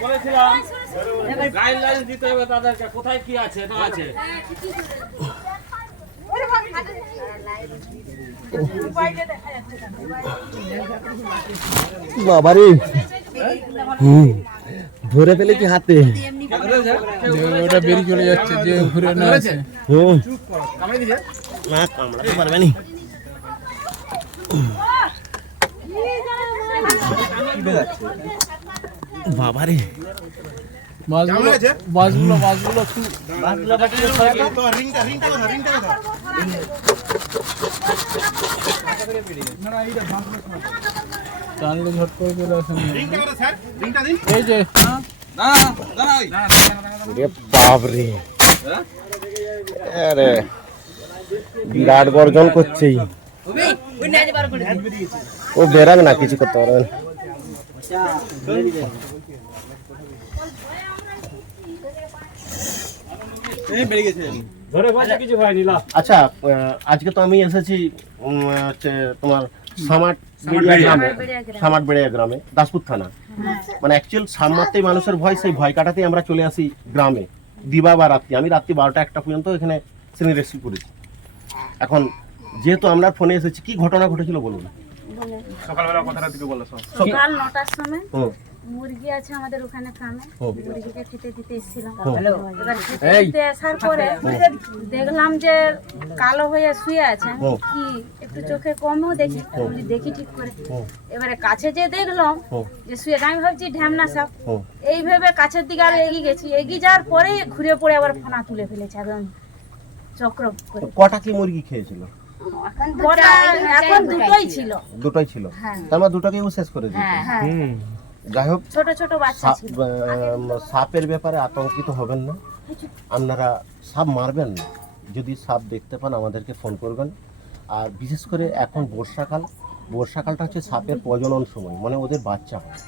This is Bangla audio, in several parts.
বলেছিলাম গাইডলাইন দিতে হবে তাদেরকে কোথায় কি আছে না আছে বাবারে। হুম। ধরে ফেলেছি হাতে? ওটা বেরিয়ে চলে যাচ্ছে যে ঘুরে না আছে। হুম। না কামড়াতে পারবে নি। বাবারে। মাছগুলো মাছগুলো মাছগুলো টানলে ঝট করে চলে আসে এই যে বাপরে। আরে বিরাট গর্জন করছে ও বেরাবে না কিছু করতে পারবে না ধরে বলছে কিছু হয়নি লা আচ্ছা আজকে তো আমি এসেছি তোমার সামাট গ্রামে। সামাট বেড়িয়া গ্রামে। দাসপুর থানা। মানে অ্যাকচুয়াল সামারতেই মানুষের ভয় সেই ভয় কাটাতেই আমরা চলে আসি গ্রামে। দিবা বা রাত্রি। আমি রাত্রি বারোটা একটা পর্যন্ত এখানে শ্রেণি রেস্কিউ করেছি। এখন যেহেতু আমরা ফোনে এসেছি কি ঘটনা ঘটেছিল বলুন? সকাল নটার সময় মুরগি আছে আমাদের ওখানে ফার্মে। মুরগিকে খেতে দিতে এসেছিলাম। এবার খেতে দিতে আসার পরে দেখলাম যে কালো হয়ে শুয়ে আছে। কি? একটু চোখে কমও দেখি। দেখি ঠিক করে। এবারে কাছে যে দেখলাম যে শুয়ে আমি ভাবছি ঢ্যামনা সাপ। হুম এই ভেবে কাছের দিকে আরও এগিয়ে গেছি। এগিয়ে যাওয়ার পরে ঘুরে পড়ে আবার ফোনা তুলে ফেলেছে একদম চক্র করে। কটা কি মুরগি খেয়েছিল? এখন দুটোই ছিল। দুটোই ছিল। হ্যাঁ। তার মানে দুটোকেও শেষ করে দিয়েছে। হ্যাঁ যাই হোক ছোট ছোট বাচ্চা সাপ সাপের ব্যাপারে আতঙ্কিত হবেন না। আপনারা সাপ মারবেন না। যদি সাপ দেখতে পান আমাদেরকে ফোন করবেন। আর বিশেষ করে এখন বর্ষাকাল। বর্ষাকালটা হচ্ছে সাপের প্রজনন সময় মানে ওদের বাচ্চা হয়।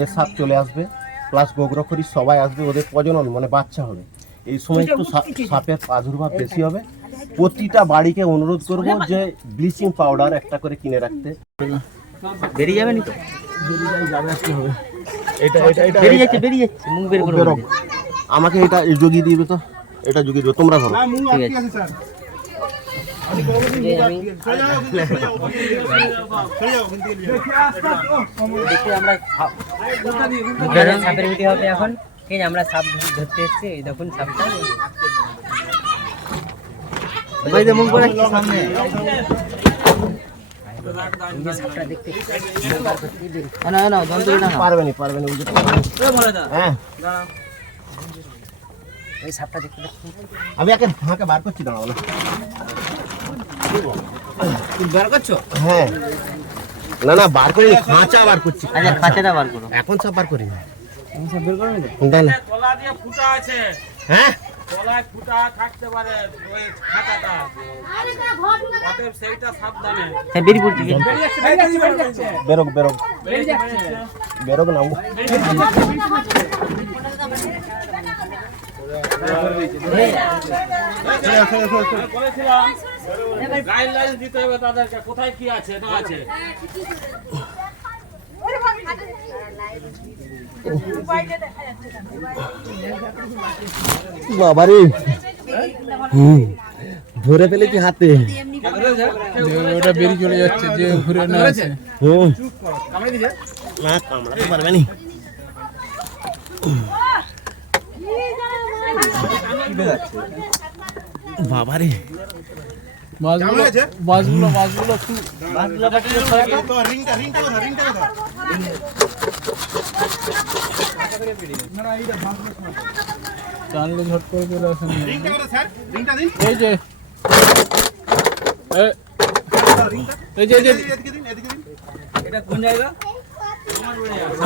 এ সাপ চলে আসবে প্লাস গোগ্রখরি সবাই আসবে ওদের প্রজনন মানে বাচ্চা হবে। এই সময় একটু সাপের প্রাদুর্ভাব বেশি হবে। প্রতিটা বাড়িকে অনুরোধ করব যে ব্লিচিং পাউডার একটা করে কিনে রাখতে। বেরিয়ে যাবে নি তো? বেরিয়ে যাবে আসতে হবে এটা এটা এটা বেরিয়ে যাচ্ছে বেরিয়ে যাচ্ছে। মুখ বের করে আমাকে এটা জগিয়ে দিবে তো? এটা জগিয়ে দিবে তোমরা ধরো। ঠিক আছে। দেখি আমরা সাপের ভিডিও হবে এখন। ঠিক আছে আমরা সাপ ধরতে এসেছি এই দেখুন সাপটা। হ্যাঁ। আমি একে ফাঁকে বার করছি দাঁড়াও না বার করছ? হ্যাঁ। না না বার করি খাঁচা বার করছি। আচ্ছা খাঁচাটা বার করো। এখন সব বার করি না বের তলা দিয়ে ফুটা আছে। হ্যাঁ? তলায় ফুটা থাকতে পারে ওই খাতাটা। অতএব সেইটা সাবধানে। স্যার বেরিয়ে পড়ছি। বেরোক বেরোক। বেরোক না গাইডলাইন দিতে হবে তাদেরকে। কোথায় কি আছে না আছে। বাবারে হুম ধরে ফেলেছি হাতে যে ওটা বেরিয়ে চলে যাচ্ছে যে ঘুরে না আছে। হুম। না কামড়াতে পারবে নি। বাবারে মাছগুলো মাছগুলো মাছগুলো টানলে ঝট করে চলে আসে এই যে। এই যে এই যে।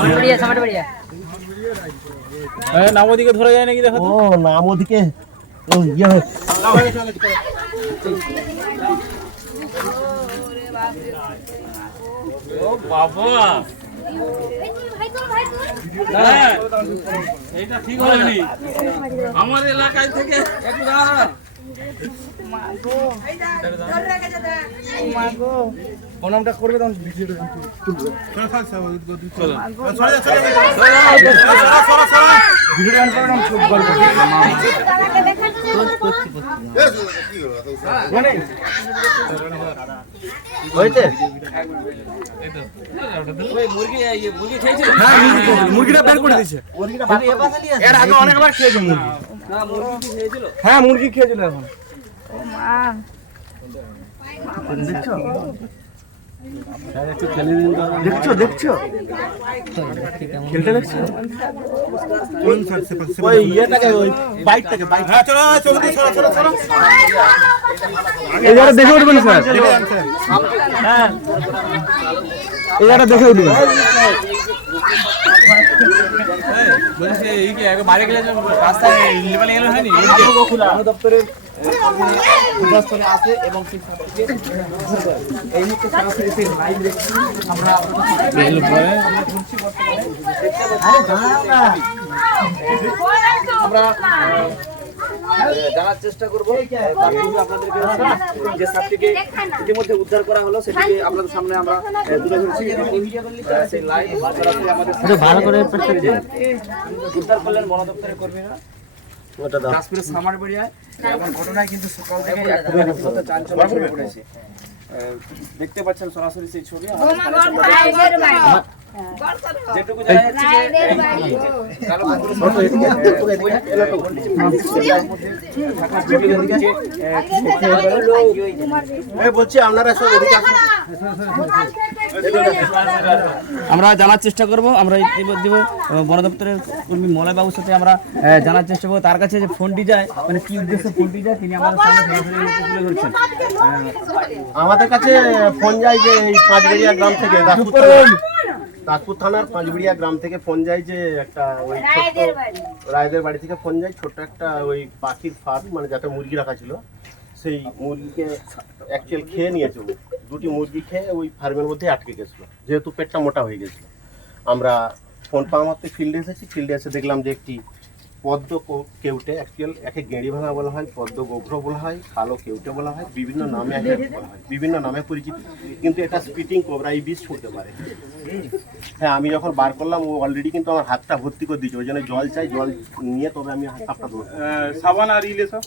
সামনে সামনে হ্যাঁ নাম ওদিকে ধরে যায় নাকি দেখো ও নাম ইয়ে হয়। হ্যাঁ, আমার এলাকায় থেকে প্রণামটা করবে তখন তুলবে হ্যাঁ মুরগি খেয়েছিল। মুরগিটা বের করে দিয়েছে। এর আগে অনেকবার খেয়েছে মুরগি। না মুরগি কি খেয়েছিল হ্যাঁ মুরগি খেয়েছিল এখন দেখছ? দেখছ খেলতে দেখছ? ওই ইয়েটাকে ওই বাইকটাকে বাইক। এই জায়গাটা দেখে উঠবেন স্যার। হ্যাঁ। জায়গাটা দেখে উঠবেন। বলছি এই কি বাইরে গেলে রাস্তায় লেবেলে গেলে হয়নি? বন এবং সেই এই মুহূর্তে সরাসরি সেই লাইভ দেখছি। আমরা আহ, জানার চেষ্টা করব। আপনাদেরকে যে সাপটিকে ইতিমধ্যে উদ্ধার করা হলো সেটিকে আপনাদের সামনে আমরা তুলে ধরছি। এবং সেই লাইভ আমাদের উদ্ধার করলেন বন দপ্তরের কর্মীরা। ওটা দাও। দাসপুরের সামার বেরিয়ায় এমন ঘটনায় কিন্তু সকাল থেকে একেবারে রীতিমতো চাঞ্চল্য ছড়িয়ে পড়েছে। দেখতে পাচ্ছেন সরাসরি সেই ছবি। যেটুকু জানা যাচ্ছে বলছি আপনারা সব এদিকে আসুন। আমরা জানার চেষ্টা করব আমরা ইতিমধ্যে আহ, বন দপ্তরের কর্মী মলয় বাবুর সাথে আমরা জানার চেষ্টা করব। তার কাছে যে ফোনটি যায় মানে কি উদ্দেশ্যে ফোনটি যায় তিনি আমাদের সামনে তুলে ধরছেন আমাদের কাছে ফোন যায় যে এই পাঁচবেড়িয়া গ্রাম থেকে দাসপুর থানার- দাসপুর থানার পাঁচবেড়িয়া গ্রাম থেকে ফোন যায় যে একটা ওই ছোট্ট রায়দের বাড়ি। থেকে ফোন যায় ছোট্ট একটা ওই পাখির ফার্ম মানে যাতে মুরগি রাখা ছিল সেই মুরগিকে অ্যাকচুয়াল খেয়ে নিয়েছে ও। দুটি মুরগি খেয়ে ওই ফার্মের মধ্যে আটকে গেছিল, যেহেতু পেটটা মোটা হয়ে গেছিল। আমরা ফোন পাওয়া মাত্র ফিল্ডে এসেছি ফিল্ডে এসে দেখলাম যে একটি পদ্ম কো- কেউটে অ্যাকচুয়াল একে গেঁড়ি ভাঙা বলা হয় পদ্ম গোঘ্র বলা হয় কালো কেউটে বলা হয় বিভিন্ন নামে একে বলা হয় বিভিন্ন নামে পরিচিত। কিন্তু এটা স্পিটিং কোবরা এই বিষ ছুটতে পারে। হ্যাঁ আমি যখন বার করলাম ও অলরেডি কিন্তু আমার হাতটা ভর্তি করে দিয়েছে ওই জন্য জল চাই জল নিয়ে তবে আমি হাতটা ধরবো। সাবান আর ইলে সব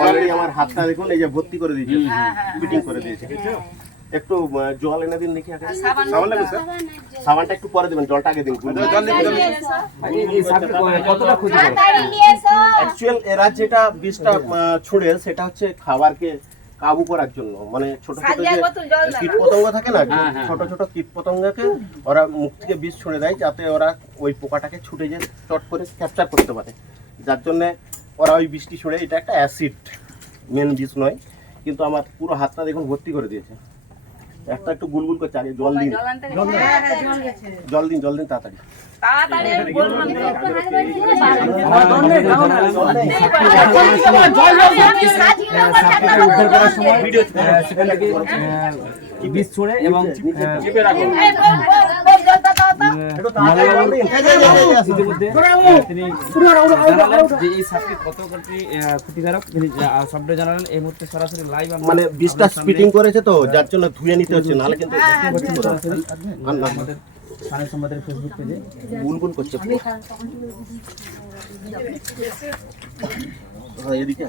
অলরেডি আমার হাতটা দেখুন এই যে ভর্তি করে দিয়েছে স্পিটিং করে দিয়েছে। একটু জল এনে দিন দেখি সাবান লাগবে স্যার? সাবানটা একটু পরে দেবেন জলটা আগে দিন। কতটা ক্ষতি অ্যাকচুয়াল এরা যেটা বিষটা আহ, ছুড়ে সেটা হচ্ছে খাবারকে কাবু করার জন্য। মানে ছোট ছোট যে কীট পতঙ্গ থাকে না ছোট ছোট কীট পতঙ্গকে ওরা মুখ থেকে বিষ ছুঁড়ে দেয় যাতে ওরা ওই পোকাটাকে ছুটে যে চট করে ক্যাপচার করতে পারে। যার জন্য ওরা ওই বৃষ্টি ছুঁড়ে এটা একটা অ্যাসিড মেন বিষ নয় কিন্তু আমার পুরো হাতটা দেখুন ভর্তি করে দিয়েছে। একটা একটু গুলগুল করছে আগে জল দিন জল দিন জল দিন তাড়াতাড়ি। আহ, বীজ ছড়ে এবং মানে বিষটা স্পিটিং করেছে তো যার জন্য ধুয়ে নিতে হচ্ছে নাহলে কিন্তু আর না, আমাদের স্থানীয় সম্বাদের ফেসবুক পেজে বুলবুল করছে। হ্যাঁ, এদিকে।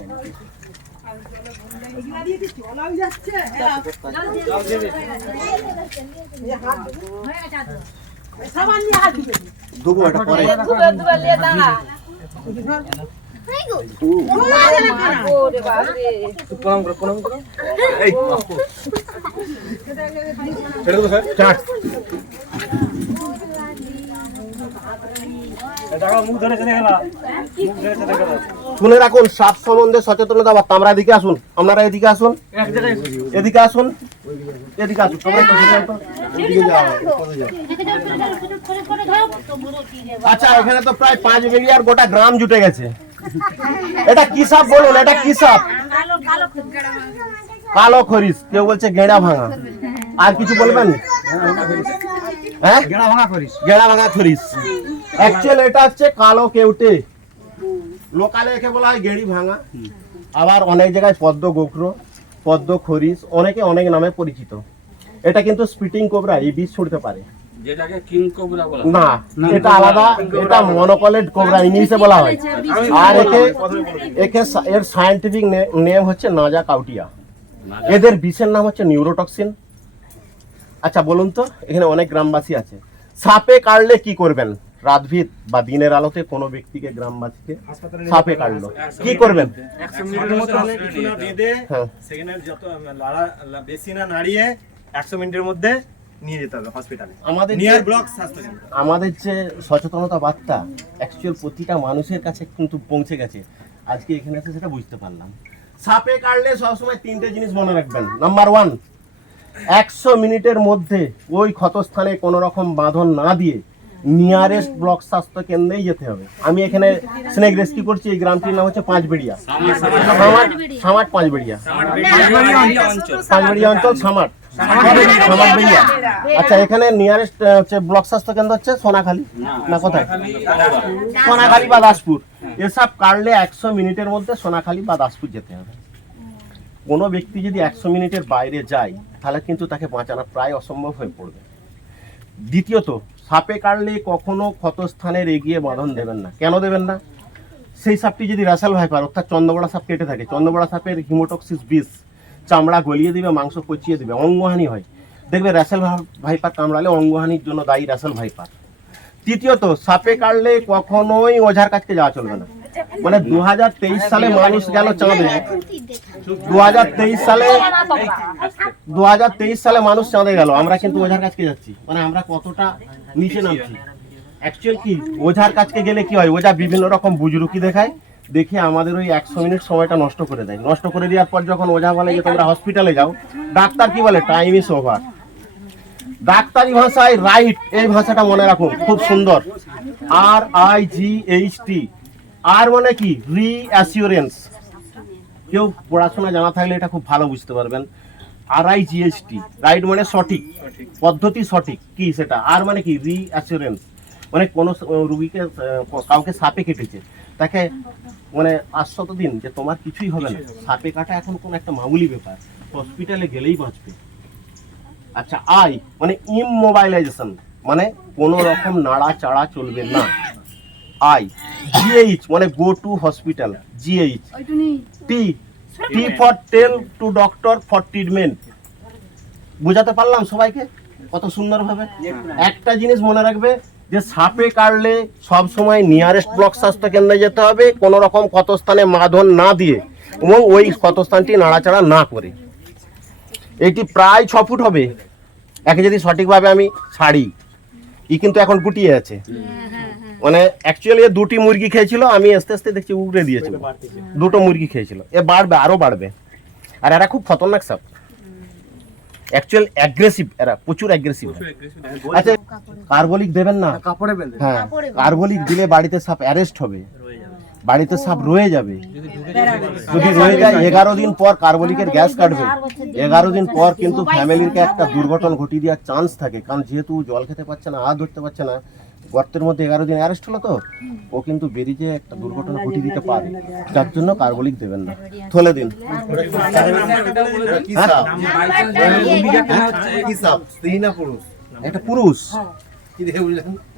দেবো এটা পরে প্রণাম করো প্রণাম করো শুনে রাখুন সাপ সম্বন্ধে সচেতনতা বার্তা। আমরা এদিকে আসুন আপনারা এদিকে আসুন। এদিকে আসুন। এদিকে আসো। আচ্ছা এখানে তো প্রায় পাঁচ বেরিয়ার গোটা গ্রাম জুটে গেছে। এটা কি সাপ বলুন? এটা কি সাপ? কালো খরিস কেউ বলছে গেঁড়া ভাঙা। আর কিছু বলবেন? হ্যাঁ? গেড়া ভাঙা করিস গেড়া ভাঙা খরিস অ্যাকচুয়াল এটা হচ্ছে কালো কেউটে। লোকালে একে বলা হয় গেড়ি ভাঙা। আবার অনেক জায়গায় পদ্ম গোখর। পদ্ম খরিস অনেকে অনেক নামে পরিচিত। এটা কিন্তু স্পিটিং কোবরা এই বিষ ছুটতে পারে। যেটাকে কিং কোবরা বলা না এটা আলাদা এটা মনোকলেট কোবরা ইংলিশে বলা হয়। আর একে একে এর সায়েন্টিফিক নেম হচ্ছে নাজা কাউটিয়া। এদের বিষের নাম হচ্ছে নিউরোটক্সিন আচ্ছা বলুন তো এখানে অনেক গ্রামবাসী আছে। সাপে কাটলে কি করবেন? রাতভিত বা দিনের আলোতে কোনো ব্যক্তিকে গ্রামবাসীকে সাপে কাটলো। কি করবেন? একশো মিনিটের মধ্যে তাহলে কিছু না বেঁধে হ্যাঁ। সেখানে যত লাড়া লা- বেশি না নাড়িয়ে একশো মিনিটের মধ্যে নিয়ে যেতে হবে হসপিটালে। আমাদের নিয়ার যে- ব্লক স্বাস্থ্য আমাদের যে সচেতনতা বার্তা অ্যাকচুয়াল প্রতিটা মানুষের কাছে কিন্তু পৌঁছে গেছে। আজকে এখানে এসে সেটা বুঝতে পারলাম। সাপে কাটলে সবসময় তিনটে জিনিস মনে রাখবেন। নাম্বার ওয়ান একশো মিনিটের মধ্যে ওই ক্ষতস্থানে কোনো রকম বাঁধন না দিয়ে নিয়ারেস্ট ব্লক স্বাস্থ্য কেন্দ্রেই যেতে হবে। আমি এখানে স্নেক রেস্কিউ করছি, এই গ্রামটির নাম হচ্ছে পাঁচবেড়িয়া। সামাট সামাট পাঁচবেড়িয়া। পাঁচবেড়িয়া অঞ্চল সামাট আচ্ছা এখানে নিয়ারেস্ট হচ্ছে ব্লক স্বাস্থ্য কেন্দ্র হচ্ছে সোনাখালী। না, কোথায়? সোনাখালী বা দাসপুর। এসব কাটলে একশো মিনিটের মধ্যে সোনাখালী বা দাসপুর যেতে হবে। কোনো ব্যক্তি যদি একশো মিনিটের বাইরে যায়, তাহলে কিন্তু তাকে বাঁচানো প্রায় অসম্ভব হয়ে পড়বে। দ্বিতীয়ত, সাপে কাটলে কখনো ক্ষতস্থানের এগিয়ে বাঁধন দেবেন না। কেন দেবেন না? সেই সাপটি যদি রাসাল ভাইপার, অর্থাৎ চন্দ্রবড়া সাপ কেটে থাকে, চন্দ্রবড়া সাপের হিমোটক্সিস বিষ চামড়া গলিয়ে দিবে, মাংস পচিয়ে দিবে, অঙ্গহানি হয়। দেখবে র্যাসেল ভাইপার কামড়ালে অঙ্গহানির জন্য দায়ী র্যাসেল ভাইপার। তৃতীয়ত, সাপে কাটলে কখনোই ওঝার কাছকে যাওয়া চলবে না। মানে দুহাজার তেইশ সালে মানুষ গেল চাঁদে। দুহাজার তেইশ সালে দুহাজার তেইশ সালে মানুষ চাঁদে গেল। আমরা কিন্তু ওঝার কাছকে যাচ্ছি। মানে আমরা কতটা নিচে নামছি। কি? ওঝার কাছকে গেলে কি হয়? ওঝা বিভিন্ন রকম বুজরুকি দেখায়। দেখে আমাদের ওই একশো মিনিট সময়টা নষ্ট করে দেয়। নষ্ট করে দেওয়ার পর যখন ওঝা বলে যে, তোমরা হসপিটালে যাও, ডাক্তার কি বলে? টাইম ইস ওভার ডাক্তারি ভাষায় রাইট এই ভাষাটা মনে রাখুন। খুব সুন্দর। আর আই জি এইচ টি আর মানে কি? রি অ্যাসিওরেন্স কেউ পড়াশোনা জানা থাকলে এটা খুব ভালো বুঝতে পারবেন। R I G H T right মানে সঠিক। পদ্ধতি সঠিক কি সেটা? আর মানে কি? রি অ্যাসিওরেন্স মানে কোনো রুগীকে কাউকে সাপে কেটেছে। তাকে মানে আশ্বত দিন যে তোমার কিছুই হবে না। সাপে কাটা এখন কোন একটা মামুলি ব্যাপার। হসপিটালে গেলেই বাঁচবে। আচ্ছা আই মানে ইমোবাইলাইজেশন মানে কোনো রকম নাড়া চাড়া চলবে না। আই জিএইচ মানে go to hospital G H T T for tell to doctor for treatment বুঝাতে পারলাম সবাইকে? কত সুন্দরভাবে? একটা জিনিস মনে রাখবে যে সাপে কাটলে সব সময় নিয়ারেস্ট ব্লক স্বাস্থ্য কেন্দ্রে যেতে হবে কোনো রকম ক্ষতস্থানে মাধন না দিয়ে এবং ওই ক্ষতস্থানটি নাড়াচাড়া না করে। এটি প্রায় ছ ফুট হবে। একে যদি সঠিকভাবে আমি ছাড়ি ই কিন্তু এখন গুটিয়ে আছে। মানে অ্যাকচুয়ালি দুটি মুরগি খেয়েছিল আমি আস্তে আস্তে দেখছি উগড়ে দিয়েছিল। দুটো মুরগি খেয়েছিল। এ বাড়বে আরও বাড়বে। আর এরা খুব খতরনাক সাপ। অ্যাকচুয়াল অ্যাগ্রেসিভ এরা প্রচুর অ্যাগ্রেসিভ আচ্ছা কার্বলিক দেবেন না। কাপড়ে বেঁধে হ্যাঁ কার্বলিক দিলে বাড়িতে সাপ অ্যারেস্ট হবে। বাড়িতে সাপ রয়ে যাবে। যদি রয়ে যায় এগারো দিন পর কার্বলিকের গ্যাস কাটবে। এগারো দিন পর কিন্তু ফ্যামিলিকে একটা দুর্ঘটনা ঘটিয়ে দেওয়ার চান্স থাকে। কারণ যেহেতু জল খেতে পারছে না হাত ধরতে পারছে না গর্তের মধ্যে এগারো দিন অ্যারেস্ট হলো তো ও কিন্তু বেরিয়ে যেয়ে একটা দুর্ঘটনা ঘটিয়ে দিতে পারে। যার জন্য কার্বলিক দেবেন না। থলে দিন। হ্যাঁ? একটা পুরুষ।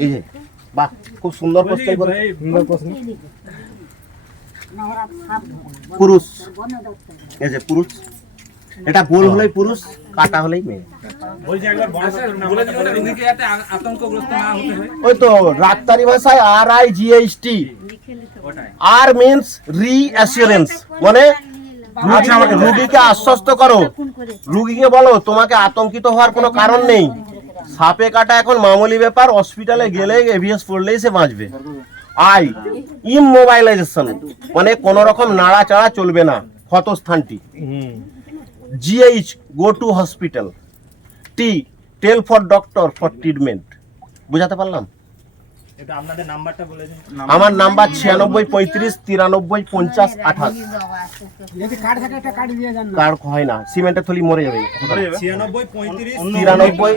এই যে বাহ খুব সুন্দর কোশ্চেন করে। পুরুষ। এই যে পুরুষ। এটা গোল হলেই পুরুষ। কাটা হলেই মেয়ে বলছি একবার বড় আচ্ছা, হয়। ওই তো ডাক্তারি ভাষায় R I G H T R means reassurance মানে রুগী- রুগীকে আশ্বস্ত করো। রুগীকে বলো তোমাকে আতঙ্কিত হওয়ার কোনো কারণ নেই। সাপে কাটা এখন মামুলি ব্যাপার হসপিটালে গেলে এভিএস পড়লেই সে বাঁচবে। আই ইম ইমোবাইলাইজেশন মানে কোন রকম নাড়াচাড়া চলবে না ক্ষতস্থানটি। G H go to hospital T tell for doctor for treatment বুঝাতে পারলাম? আমার নাম্বার ছিয়ানব্বই পঁয়ত্রিশ তিরানব্বই পঞ্চাশ আঠাশ। কার্ড হয় না সিমেন্টের থলি মরে যাবে। ছিয়ানব্বই পঁয়ত্রিশ তিরানব্বই।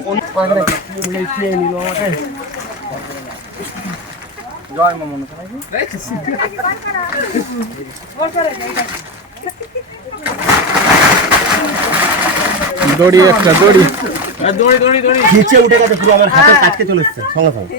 জয় মা মনসা নাকি দড়ি একটা দড়ি। দড়ি দড়ি দড়ি। নিচে উঠে গেছে পুরো আমার হাতের কাটকে চলে এসছে সঙ্গে সঙ্গে।